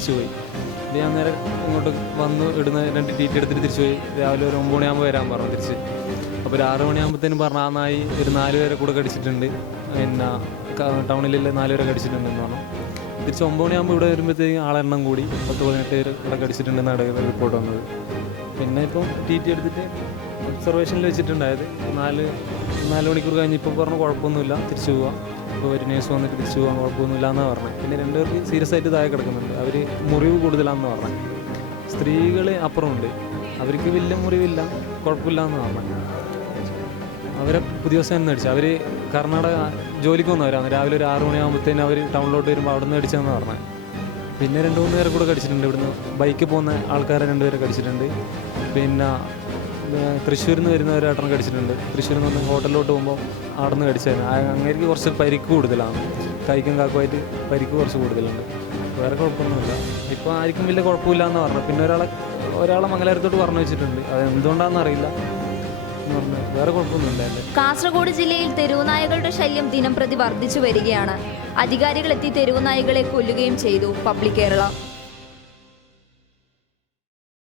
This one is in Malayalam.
തിരിച്ചു പോയി. ഞാൻ നേരെ ഇങ്ങോട്ട് വന്ന് ഇടുന്ന 2 TT എടുത്തിട്ട് തിരിച്ചു പോയി. രാവിലെ ഒരു 9 മണിയാകുമ്പോൾ വരാൻ പറഞ്ഞു തിരിച്ച്. അപ്പോൾ ഒരു 6 മണിയാകുമ്പോഴത്തേനും പറഞ്ഞ ആ നായി ഒരു 4 പേരെ കൂടെ കടിച്ചിട്ടുണ്ട്, പിന്നെ ടൗണിലുള്ള 4 പേരെ കടിച്ചിട്ടുണ്ടെന്ന് പറഞ്ഞു. തിരിച്ച് 9 മണിയാകുമ്പോൾ ഇവിടെ വരുമ്പോഴത്തേക്കും ആളെണ്ണം കൂടി 10-18 പേര് ഇവിടെ കടിച്ചിട്ടുണ്ടെന്നാണ് റിപ്പോർട്ട് വന്നത്. പിന്നെ ഇപ്പം TT എടുത്തിട്ട് ഒബ്സർവേഷനിൽ വെച്ചിട്ടുണ്ടായത് 4 മണിക്കൂർ കഴിഞ്ഞിപ്പോൾ പറഞ്ഞു കുഴപ്പമൊന്നുമില്ല, തിരിച്ചു പോവാം. ഇപ്പോൾ ഒരു നേഴ്സ് വന്നിട്ട് തിരിച്ചു പോകാൻ കുഴപ്പമൊന്നുമില്ല എന്നാണ് പറഞ്ഞത്. പിന്നെ 2 പേർക്ക് സീരിയസ് ആയിട്ട് താഴെ കിടക്കുന്നുണ്ട്, അവർ മുറിവ് കൂടുതലാണെന്ന് പറഞ്ഞത്. സ്ത്രീകൾ അപ്പുറമുണ്ട്, അവർക്ക് വലിയ മുറിവില്ല, കുഴപ്പമില്ല എന്ന് പറഞ്ഞു. അവരെ പുതിയ ദിവസം തന്നെ അടിച്ചു. അവർ കർണാടക ജോലിക്ക് വന്നവരാണ്. രാവിലെ ഒരു 6 മണിയാകുമ്പോഴത്തേനും അവർ ടൗണിലോട്ട് വരുമ്പോൾ അവിടെ നിന്ന് അടിച്ചതെന്ന് പറഞ്ഞത്. പിന്നെ 2-3 പേരെ കൂടെ കടിച്ചിട്ടുണ്ട്. ഇവിടുന്ന് ബൈക്ക് പോകുന്ന ആൾക്കാരെ 2 പേരെ കടിച്ചിട്ടുണ്ട്. പിന്നെ തൃശ്ശൂരിൽ നിന്ന് വരുന്ന ഒരു ഏട്ടനെ കടിച്ചിട്ടുണ്ട്. തൃശ്ശൂരിൽ നിന്ന് ഹോട്ടലിലോട്ട് പോകുമ്പോൾ അവിടെ നിന്ന് കടിച്ചായിരുന്നു. അങ്ങേക്ക് കുറച്ച് പരിക്ക് കൂടുതലാണ്, കൈക്കും കാക്കുമായിട്ട് പരിക്ക് കുറച്ച് കൂടുതലുണ്ട്. വേറെ കുഴപ്പമൊന്നുമില്ല, ഇപ്പോൾ ആർക്കും വലിയ കുഴപ്പമില്ല എന്ന് പറഞ്ഞു. പിന്നെ ഒരാളെ മംഗലാപുരത്തോട്ട് പറഞ്ഞു വെച്ചിട്ടുണ്ട്, അത് എന്തുകൊണ്ടാണെന്ന് അറിയില്ല എന്ന് പറഞ്ഞു. വേറെ കുഴപ്പമൊന്നുമില്ല. കാസർഗോഡ് ജില്ലയിൽ തെരുവുനായകളുടെ ശല്യം ദിനം പ്രതി വർദ്ധിച്ചു വരികയാണ്. അധികാരികളെത്തി തെരുവുനായകളെ കൊല്ലുകയും ചെയ്തു. പബ്ലിക് കേരള.